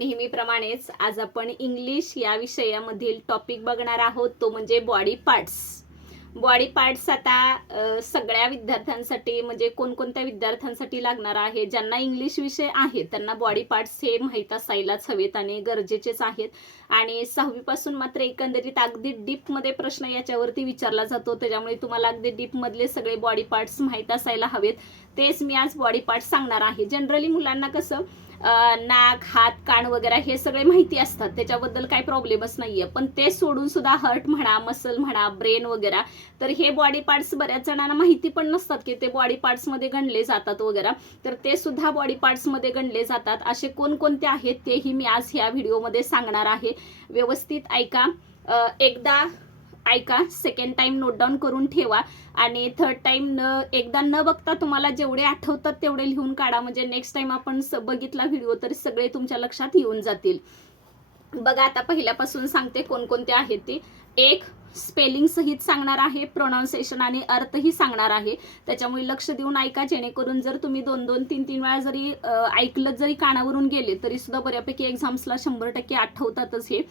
नेहमीप्रमाणेच आज आपण इंग्लिश या विषयामधील टॉपिक बघणार आहोत, तो म्हणजे बॉडी पार्ट्स. बॉडी पार्ट्स आता सगळ्या विद्यार्थ्यांसाठी म्हणजे कोणकोणत्या विद्यार्थ्यांसाठी लागणार आहे. ज्यांना इंग्लिश विषय आहे त्यांना बॉडी पार्ट्स हे माहीत असायलाच हवेत आणि गरजेचेच आहेत. आणि 6वी पासून मात्र एकंदरीत अगदी डीपमध्ये प्रश्न याच्यावरती विचारला जातो, त्याच्यामुळे तुम्हाला अगदी डीपमधले सगळे बॉडी पार्ट्स माहीत असायला हवेत. तेच मी आज बॉडी पार्ट्स सांगणार आहे. जनरली मुलांना कसं नाक, हात, कान वगैरे हे सगळे माहिती असतात, त्याच्याबद्दल काही प्रॉब्लेमच नाहीये. पण ते सोडून सुद्धा हार्ट म्हणा, मसल म्हणा, ब्रेन वगैरे, तर हे बॉडी पार्ट्स बऱ्याच जणांना माहिती पण नसतात की ते बॉडी पार्ट्स मध्ये गणले जातात वगैरे. तर ते सुद्धा बॉडी पार्ट्स मध्ये गणले जातात. असे कोणकोणते आहेत तेही मी आज ह्या व्हिडिओमध्ये सांगणार आहे. व्यवस्थित ऐका, एकदा ऐका, सेकंड टाइम नोट डाऊन करून ठेवा आणि थर्ड टाइम एकदा न बघता तुम्हाला जेवढे आठवतात तेवढे लिहून काढा. म्हणजे नेक्स्ट टाइम आपण बघितला व्हिडिओ तरी सगळे तुमच्या लक्षात येऊन जातील. बघा, आता पहिल्यापासून सांगते कोणकोणते आहेत ते. एक, स्पेलिंग सहित सांगणार आहे, प्रोनाउन्सिएशन आणि अर्थही सांगणार आहे. त्याच्यामुळे लक्ष देऊन ऐका, जेणेकरून जर तुम्ही 2-2, 3-3 वेळा जरी ऐकलं, जरी कानावरून गेले तरी सुद्धा बऱ्यापैकी एक्झाम्सला 100% आठवतातच हे.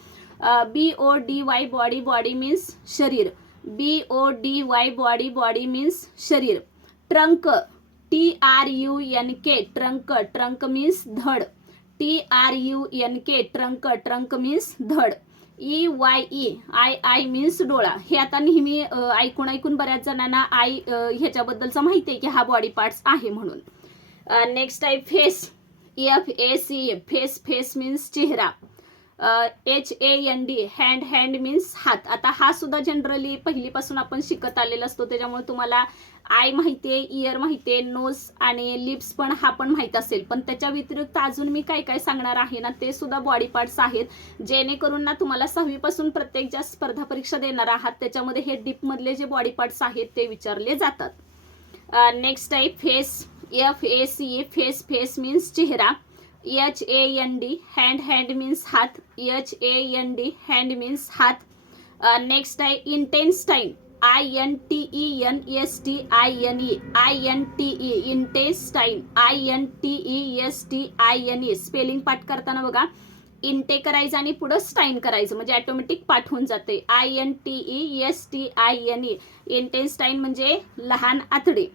BODY बॉडी, बॉडी मीन्स शरीर. BODY बॉडी, बॉडी मीन्स शरीर. Trunk, TRUNK trunk, trunk means धड. TRUNK ट्रंक, ट्रंक मीन्स धड. EYE आय मीन्स डोळा. हे आता नेहमी ऐकून बऱ्याच जणांना ह्याच्याबद्दलचं माहिती आहे की हा बॉडी पार्ट्स आहे म्हणून. नेक्स्ट आहे face. FACE face, face means चेहरा. HAND हँड, हँड मीन्स हात. आता हा सुद्धा जनरली पहिलीपासून आपण शिकत आलेला असतो, त्याच्यामुळे तुम्हाला आय माहितीये, इयर माहितीये, नोज आणि लिप्स पण हा पण माहित असेल. पण त्याच्या व्यतिरिक्त अजून मी काय काय सांगणार आहे ना, ते सुद्धा बॉडी पार्ट्स आहेत, जेणेकरून ना तुम्हाला 6वी पासून प्रत्येक ज्या स्पर्धा परीक्षा देणार आहात त्याच्यामध्ये हे डीप मधले जे बॉडी पार्ट्स आहेत ते विचारले जातात. नेक्स्ट आहे face. FACE face, face means चेहरा. HAND हँड, हँड मीन्स हात. HAND हँड मीन्स हात. नेक्स्ट आहे इंटेन्स्टाईन. INTENSTINE इंटेन्स्टाईन. INTESTINE स्पेलिंग पाठ करताना बघा, इंटे करायचं आणि पुढे स्टाईन करायचं, म्हणजे ऑटोमॅटिक पाठ होऊन जाते. INTESTINE इंटेन्स्टाईन म्हणजे लहान आतडे.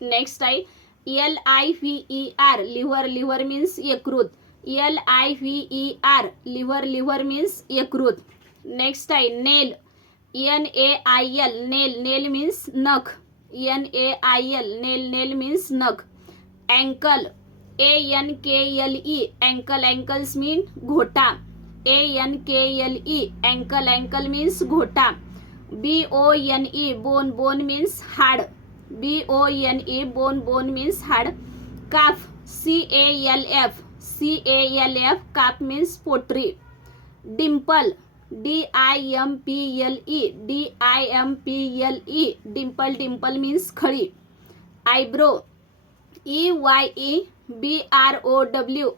नेक्स्ट आहे LIVER लिव्हर, लिव्हर मीन्स यकृत. LIVER लिव्हर, लिव्हर मीन्स यकृत. नेक्स्ट आहे नेल. NAIL नेल, नेल मीन्स नख. NAIL नेल, नेल मीन्स नख. अँकल. ANKLE अँकल, अँकल्स मीन घोटा. ANKLE अँकल, अँकल मीन्स घोटा. BONE बोन, बोन मीन्स हाड. BONE बोन, बोन मीन्स हाड. काफ. CALF काफ मीन्स पोटरी. Dimple. DIMPLE Dimple, Dimple means खळी. Eyebrow. EYEBROW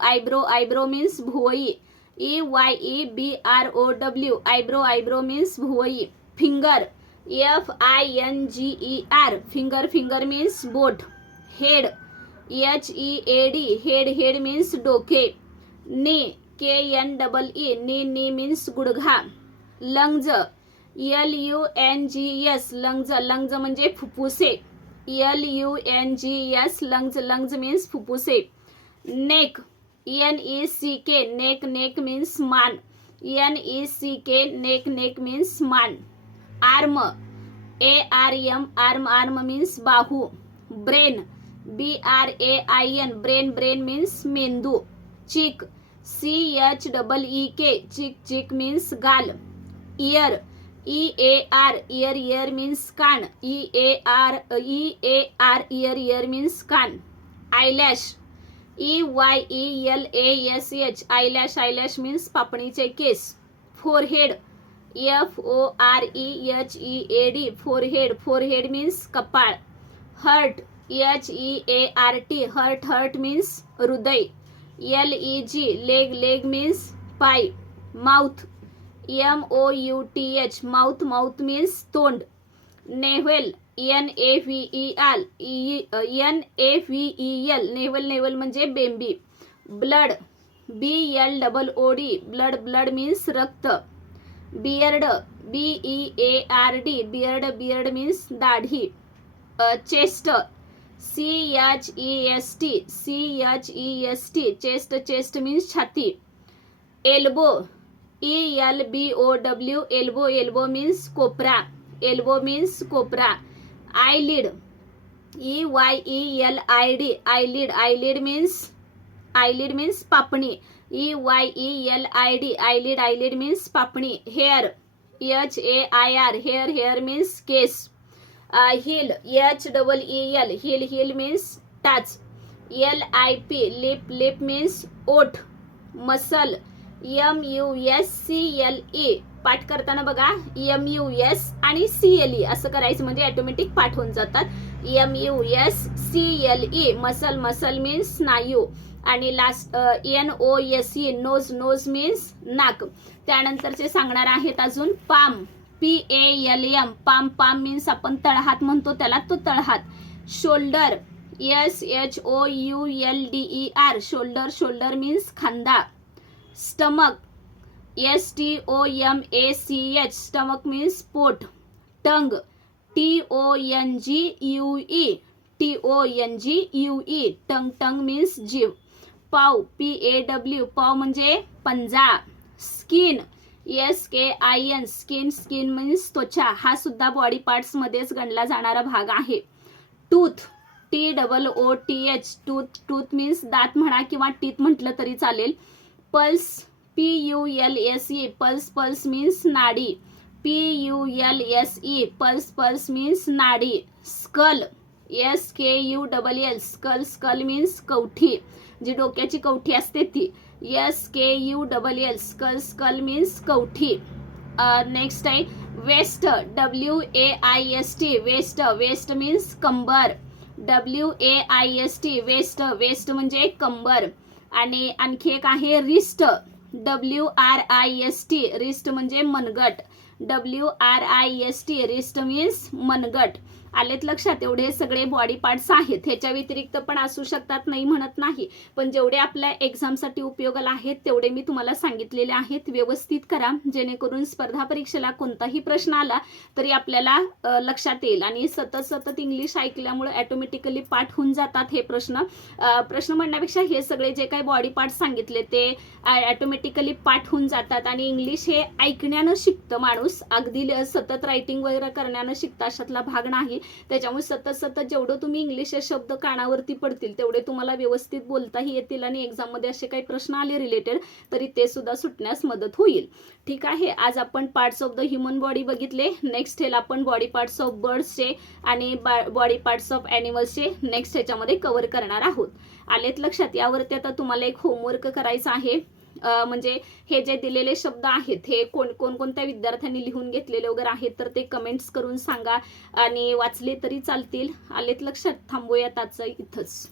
eyebrow, eyebrow means भुवई. EYEBROW eyebrow, eyebrow means भुवई. Finger. FINGER finger, finger means बोट. Head. HEAD head, head means डोके. Knee. KNEE knee means गुडघा. Lungs. LUNGS lungs, lungs म्हणजे फुफ्फुसे. LUNGS lungs, lungs means फुफ्फुसे. Neck. NECK neck, neck means मान. NECK neck, neck means मान. Arm. ARM arm, arm means बाहू. Brain. BRAIN brain, brain means मेंदू. Cheek. CHEEK cheek, cheek means गाल. Ear. EAR ear, ear means कान. EAR ear, ear means कान. Eyelash. EYELASH eyelash, eyelash means पापणीचे केस. Forehead. FOREHEAD forehead, forehead means कपाळ. Heart. HEART heart, heart means हृदय. LEG leg, leg means पाय. Mouth. MOUTH mouth, mouth means तोंड. Navel. NAVEL navel, navel म्हणजे बेंबी. Blood. BLOOD blood, blood means रक्त. Beard, BEARD beard, beard means दाढी. Chest, CHEST chest, chest means छाती. Elbow, ELBOW elbow, elbow means कोपरा, elbow means कोपरा. Eyelid, EYELID eyelid, eyelid means पापणी, EYELID eyelid, eyelid means पापणी. Hair, HAIR hair, hair means केस. Heel, HEEL heel, heel means टाच. LIP lip, lip means ओठ. Muscle, MUSCLE पाठ करताना बघा MUS आणि CLE असं करायचं म्हणजे ऑटोमॅटिक पाठ होऊन जातात. MUSCLE मसल, मसल मीन्स स्नायू. आणि last NOSE knows, knows means नाक. त्यानंतरचे सांगणार आहेत अजून palm, PALM palm, palm means आपण तळहात म्हणतो त्याला, तो तळहात. Shoulder, SHOULDER shoulder, shoulder means खांदा. स्टमक, STOMACH स्टमक मीन्स पोट. टंग, TONGUE टंग, टंग मीन्स जीव. पाव, PAW पाव म्हणजे पंजा. Skin, SKIN skin, skin means त्वचा. हा सुद्धा बॉडी पार्ट्स मध्येच गणला जाणारा भाग आहे. Tooth, TOOTH tooth, tooth means दात म्हणा किंवा टीथ म्हटलं तरी चालेल. Pulse, PULSE pulse, pulse means नाडी, PULSE पल्स, पल्स मीन्स नाडी. Skull, SKULL skull, skull means कवठी, जी डोक्याची कवठी असते ती. SKULL स्कल, स्कल मीन्स कवठी. नेक्स्ट आहे waist, WAIST waist, waist means कंबर, WAIST वेस्ट, वेस्ट म्हणजे कंबर. आणि आणखी एक आहे रिस्ट, WRIST रिस्ट म्हणजे मनगट, WRIST रिस्ट मीन्स मनगट. आलेत लक्षात? एवढे सगळे बॉडी पार्ट्स आहेत. ह्याच्या व्यतिरिक्त पण असू शकतात, नाही म्हणत नाही, पण जेवढे आपल्या एक्झामसाठी उपयोगाला आहेत तेवढे मी तुम्हाला सांगितलेले आहेत. व्यवस्थित करा जेणेकरून स्पर्धा परीक्षेला कोणताही प्रश्न आला तरी आपल्याला लक्षात येईल. आणि सतत सतत इंग्लिश ऐकल्यामुळे ऑटोमॅटिकली पाठ होऊन जातात हे प्रश्न. प्रश्न म्हणण्यापेक्षा हे सगळे जे काही बॉडी पार्ट्स सांगितले ते ऑटोमॅटिकली पाठ होऊन जातात. आणि इंग्लिश हे ऐकण्यानं शिकतं माणूस, अगदी सतत रायटिंग वगैरे करण्यानं शिकतं अशातला भाग नाही. त्याच्यामुळे सतत सतत जेवढं तुम्ही इंग्लिश शब्द कानावरती पडतील तेवढे तुम्हाला व्यवस्थित बोलताही येतील. आणि एक्झाम मध्ये असे काही प्रश्न आले रिलेटेड तरी ते सुद्धा सुटण्यास मदत होईल. ठीक आहे, आज आपण parts of the human body बघितले. नेक्स्ट हेला आपण बॉडी पार्ट्स ऑफ बर्ड्सचे आणि बॉडी पार्ट्स ऑफ ॲनिमल्सचे नेक्स्ट ह्याच्यामध्ये कव्हर करणार आहोत. आलेत लक्षात? यावरती आता तुम्हाला एक होमवर्क करायचा आहे. म्हणजे हे जे दिलेले शब्द आहेत हे कोणत्या विद्यार्थ्यांनी लिहून घेतलेले वगैरे आहेत तर ते कमेंट्स करून सांगा आणि वाचले तरी चालतील. आलेत लक्षात? थांबूयात आजचं इथंच.